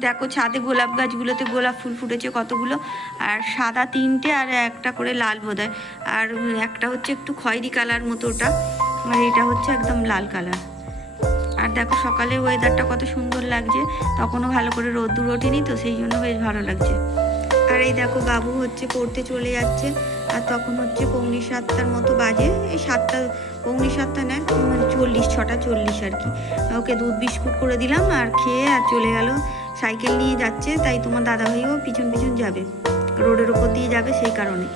দেখো ছাদে গোলাপ গাছগুলোতে গোলাপ ফুল ফুটেছে কতগুলো? আর সাদা তিনটে আর একটা করে লাল বোধহয়। আর একটা হচ্ছে একটু খয়েরি কালার মতো ওটা। আর এটা হচ্ছে একদম লাল কালার। আর দেখো সকালে ওয়েদারটা কত সুন্দর লাগছে। তখনও ভালো করে রোদ্দুর ওঠেনি তো, সেই জন্য বেশ ভালো লাগছে। আর এই দেখো বাবু হচ্ছে পড়তে চলে যাচ্ছে। আর তখন হচ্ছে পৌনে সাতটার মতো বাজে। এই সাতটা, পৌনে সাতটা নেয় মানে চল্লিশ, ছটা চল্লিশ আর কি। ওকে দুধ বিস্কুট করে দিলাম আর খেয়ে আর চলে গেল সাইকেল নিয়ে যাচ্ছে, তাই তোমার দাদা ভাইও পিছন পিছন যাবে। রোডের ওপর দিয়ে যাবে সেই কারণে।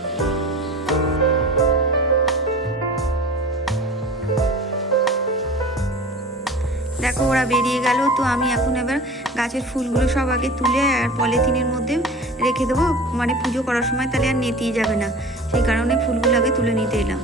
দেখো, ওরা বেরিয়ে গেল, তো আমি এখন এবার গাছের ফুলগুলো সব আগে তুলে আর পলিথিনের মধ্যে রেখে দেবো। মানে পুজো করার সময় তাহলে আর নেতিয়ে যাবে না। সেই কারণে ফুলগুলো আগে তুলে নিতে এলাম।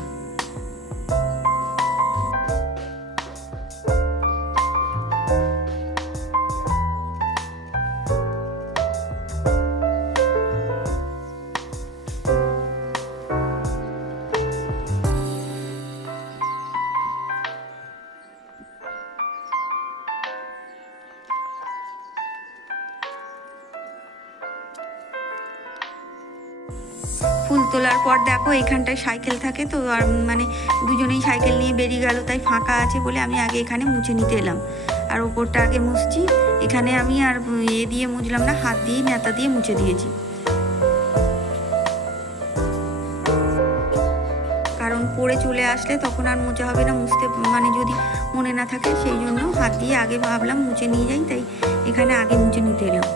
ফুল তোলার পর দেখো এখানটায় সাইকেল থাকে তো, আর মানে দুজনেই সাইকেল নিয়ে বেরিয়ে গেল, তাই ফাঁকা আছে বলে আমি আগে এখানে মুছে নিতে এলাম। আর ওপরটা আগে মুছছি, এখানে আমি আর এ দিয়ে মুছলাম না, হাত দিয়ে, নেতা দিয়ে মুছে দিয়েছি। কারণ পড়ে চলে আসলে তখন আর মোচা হবে না, মুছতে মানে যদি মনে না থাকে সেই জন্য হাত দিয়ে আগে ভাবলাম মুছে নিয়ে যাই, তাই এখানে আগে মুছে নিতে এলাম।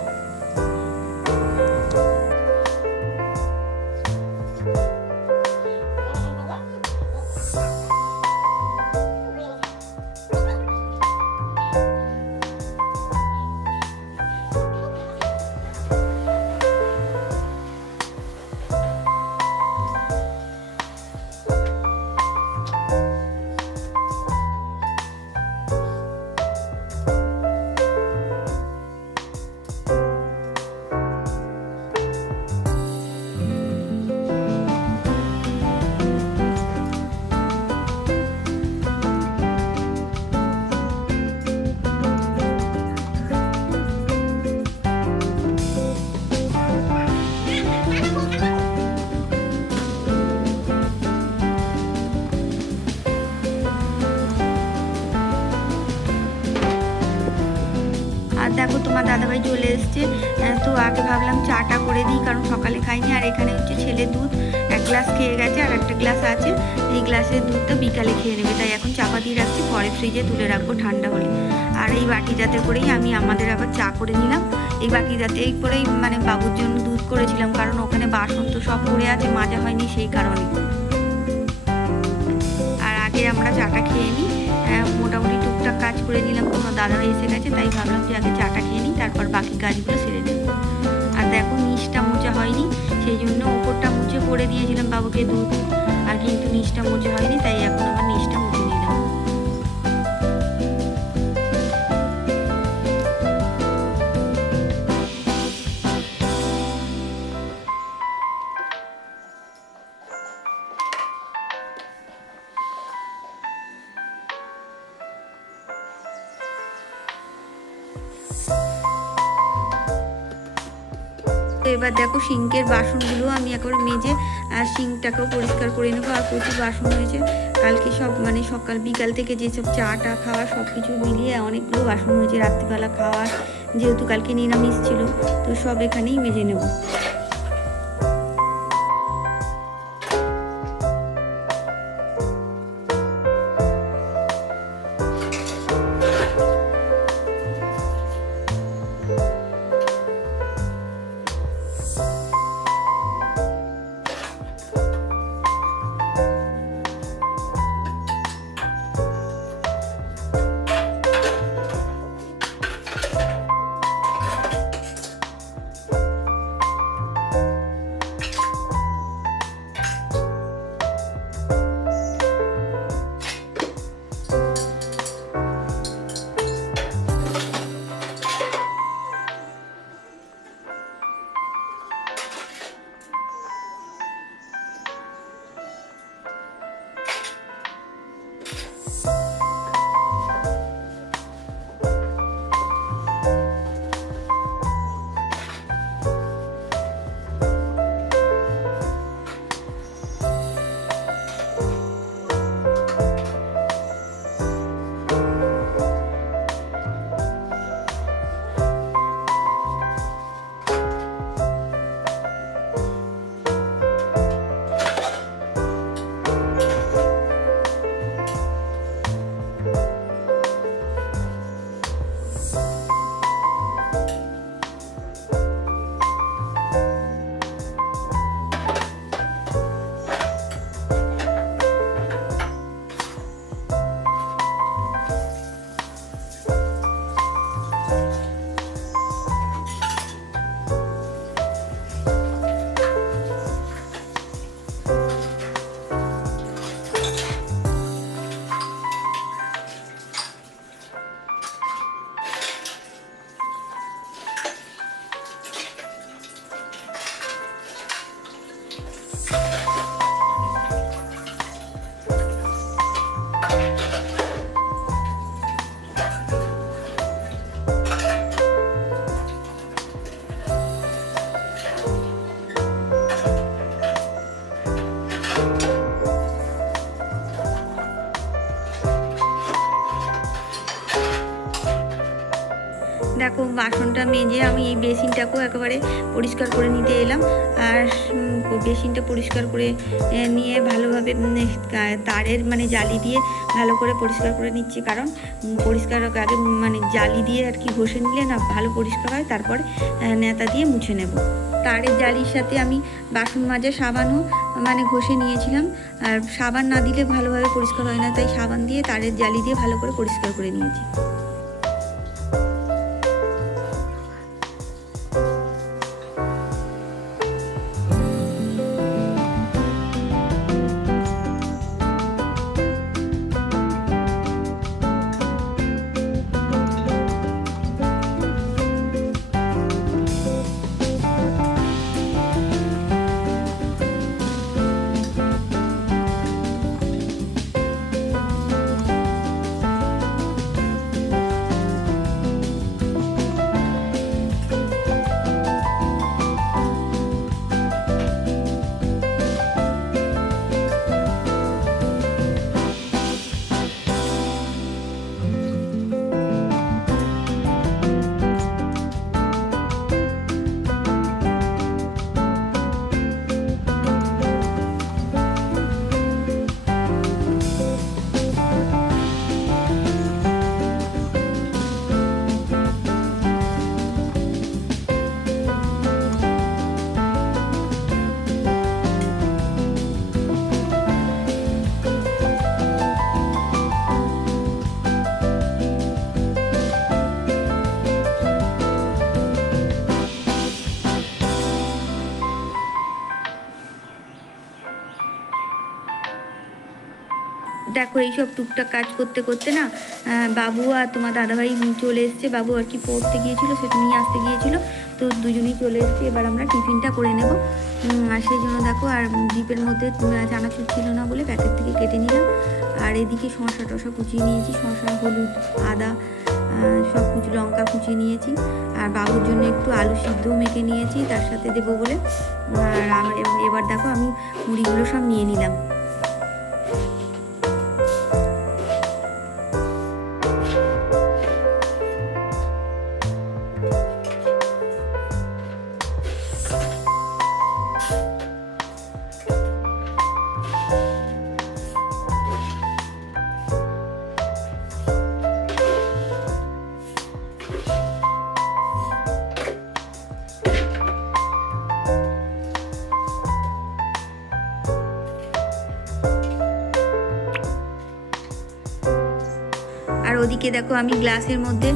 আগে ভাবলাম চাটা করে দিই, কারণ সকালে খাইনি। আর এখানে হচ্ছে ছেলে দুধ, এক গ্লাস খেয়ে গেছে আর একটা গ্লাস আছে। এই গ্লাসের দুধটা বিকালে খেয়ে নেবে। তাই এখন চাপা দিয়ে রাখছি, পরে ফ্রিজে তুলে রাখব ঠান্ডা হলে। আর এই বাটিটাতে করেই আমি আমাদের আবার চা করে নিলাম। এই বাটিটাতে এই করেই মানে বাবুর জন্য দুধ করেছিলাম, কারণ ওখানে বাসন তো সব পড়ে আছে, মাজা হয়নি সেই কারণে। আর আগে আমরা চাটা খেয়ে নিই। মোটামুটি টুকটাক কাজ করে নিলাম, কোনো দাদা এসে গেছে, তাই ভাবলাম যে আগে চাটা খেয়ে নিই, তারপর বাকি কাজগুলো সেরে নেব। আর দেখো, নিচটা মোচা হয়নি, সেই জন্য ওপরটা মুছে করে দিয়েছিলাম বাবুকে দুধ, আর কিন্তু নিচটা মোচা হয়নি, তাই এখন আবার নিচটা এবার দেখো সিঙ্কের বাসনগুলো আমি একবার মেজে, আর সিঙ্কটাকেও পরিষ্কার করে নেব। আর প্রচুর বাসন হয়েছে কালকে সব মানে সকাল বিকাল থেকে যেসব চা টা খাওয়া সব কিছু মিলিয়ে অনেকগুলো বাসন হয়েছে রাত্রিবেলা খাওয়া, যেহেতু কালকে নিরামিষ ছিল, তো সব এখানেই মেজে নেব। বাসনটা মেজে আমি এই বেসিনটাকেও একেবারে পরিষ্কার করে নিতে এলাম। আর বেসিনটা পরিষ্কার করে নিয়ে ভালোভাবে তারের মানে জালি দিয়ে ভালো করে পরিষ্কার করে নিচ্ছি। কারণ পরিষ্কার আগে মানে জালি দিয়ে আর কি ঘষে নিলে না ভালো পরিষ্কার হয়। তারপরে নেতা দিয়ে মুছে নেব। তারের জালির সাথে আমি বাসন মাজা সাবানও মানে ঘষে নিয়েছিলাম। আর সাবান না দিলে ভালোভাবে পরিষ্কার হয় না। তাই সাবান দিয়ে তারের জালি দিয়ে ভালো করে পরিষ্কার করে নিয়েছি। দেখো এইসব টুকটাক কাজ করতে করতে না বাবু আর তোমার দাদাভাই চলে এসছে। বাবু আর কি পড়তে গিয়েছিল, সেটা নিয়ে আসতে গিয়েছিল। তো দুজনেই চলে এসছে। এবার আমরা টিফিনটা করে নেব। আর সেই জন্য দেখো, আর ডিপের মধ্যে চানাচুর ছিল না বলে প্যাকেট থেকে কেটে নিলাম। আর এদিকে শসা টসা কুচিয়ে নিয়েছি। শসা, হলুদ, আদা সব কুচি লঙ্কা কুচিয়ে নিয়েছি। আর বাবুর জন্য একটু আলু সিদ্ধ মেখে নিয়েছি। তার সাথে দেবো বলে। আর আমার এবার দেখো আমি মুড়িগুলো সব নিয়ে নিলাম। ওদিকে দেখো আমি গ্লাসের মধ্যে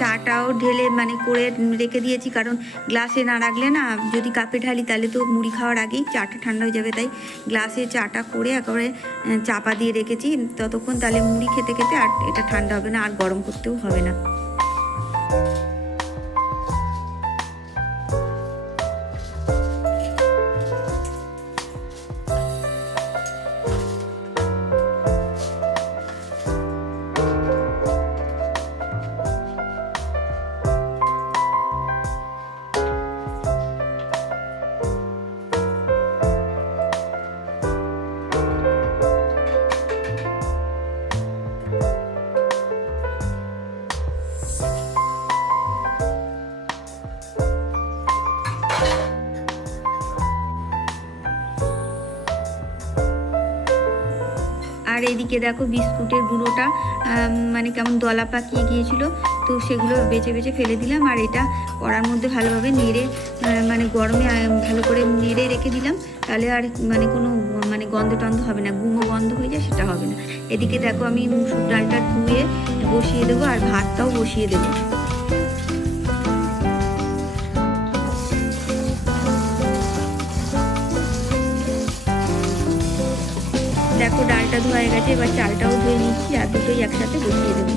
চাটাও ঢেলে মানে করে রেখে দিয়েছি, কারণ গ্লাসে না রাখলে না, যদি কাপে ঢালি তাহলে তো মুড়ি খাওয়ার আগেই চাটা ঠান্ডা হয়ে যাবে, তাই গ্লাসে চাটা করে একেবারে চাপা দিয়ে রেখেছি, ততক্ষণ তাহলে মুড়ি খেতে খেতে আর এটা ঠান্ডা হবে না, আর গরম করতেও হবে না। এদিকে দেখো বিস্কুটের গুঁড়োটা মানে কেমন দলা পাকিয়ে গিয়েছিল, তো সেগুলো বেছে বেছে ফেলে দিলাম আর এটা কড়ার মধ্যে ভালোভাবে নেড়ে মানে গরমে ভালো করে নেড়ে রেখে দিলাম, তাহলে আর মানে কোনো মানে গন্ধ টন্ধ হবে না গুমো গন্ধ হয়ে যায় সেটা হবে না। এদিকে দেখো আমি মুসুর ডালটা ধুয়ে বসিয়ে দেবো আর ভাতটাও বসিয়ে দেবো। ধোয়া হয়ে গেছে এবার চালটাও ধুয়ে নিচ্ছি আর দুটোই একসাথে বসিয়ে দেবো।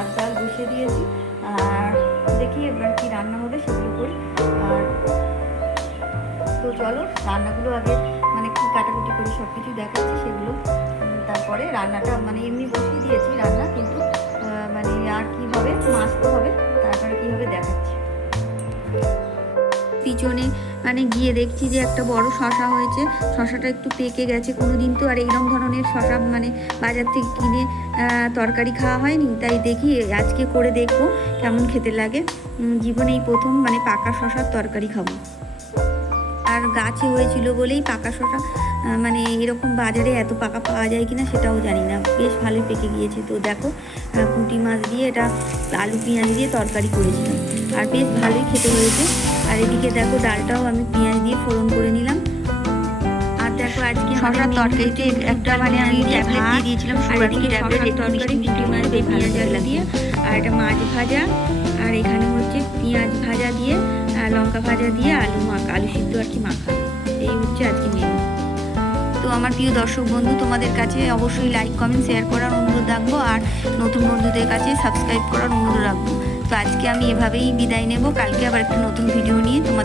ভাত, ডাল বসিয়ে দিয়েছি। আর দেখি এবার কি রান্না হবে সেগুলো করি। আর তো চলো, রান্নাগুলো আগে মানে কি কাটাকুটি করি সব কিছু দেখাচ্ছি সেগুলো। তারপরে রান্নাটা মানে এমনি বসিয়ে দিয়েছি রান্না, কিন্তু মানে আর কি হবে? মাছ তো হবে, তারপরে কি হবে দেখাচ্ছি। পিছনে মানে গিয়ে দেখছি যে একটা বড় শশা হয়েছে। শশাটা একটু পেকে গেছে কোনো দিন তো, আর এইরকম ধরনের শশা মানে বাজার থেকে কিনে তরকারি খাওয়া হয়নি, তাই দেখি আজকে করে দেখব কেমন খেতে লাগে। জীবনে এই প্রথম মানে পাকা শশার তরকারি খাব। আর গাছে হয়েছিল বলেই পাকা শশা মানে এরকম বাজারে এত পাকা পাওয়া যায় কিনা সেটাও জানি না। বেশ ভালোই পেকে গিয়েছে। তো দেখো পুঁটি মাছ দিয়ে এটা আলু পেঁয়াজ দিয়ে তরকারি করেছিলাম। আর বেশ ভালোই খেতে হয়েছে। আর এদিকে দেখো ডালটাও আমি পেঁয়াজ দিয়ে ফোড়ন করে নিলাম। দেখো আজকে শশার তরকারিতে একটা মানে আমি ট্যাবলেট দিয়ে দিয়েছিলাম এদিকে ট্যাবলেট পুঁটি মাছ দিয়ে পেঁয়াজ আলু দিয়ে আর একটা মাছ ভাজা। আর এখানে হচ্ছে পেঁয়াজ ভাজা দিয়ে লঙ্কা ভাজা দিয়ে আলু মাখা আলু সিদ্ধ আর কি মাখা। এই হচ্ছে আজকে মেনু তো আমার প্রিয় দর্শক বন্ধু তোমাদের কাছে অবশ্যই লাইক কমেন্ট শেয়ার করার অনুরোধ রাখব আর নতুন বন্ধুদের কাছে সাবস্ক্রাইব করার অনুরোধ রাখব। তো আজকে আমি এভাবেই বিদায় নেব। কালকে আবার একটা নতুন ভিডিও নিয়ে তোমার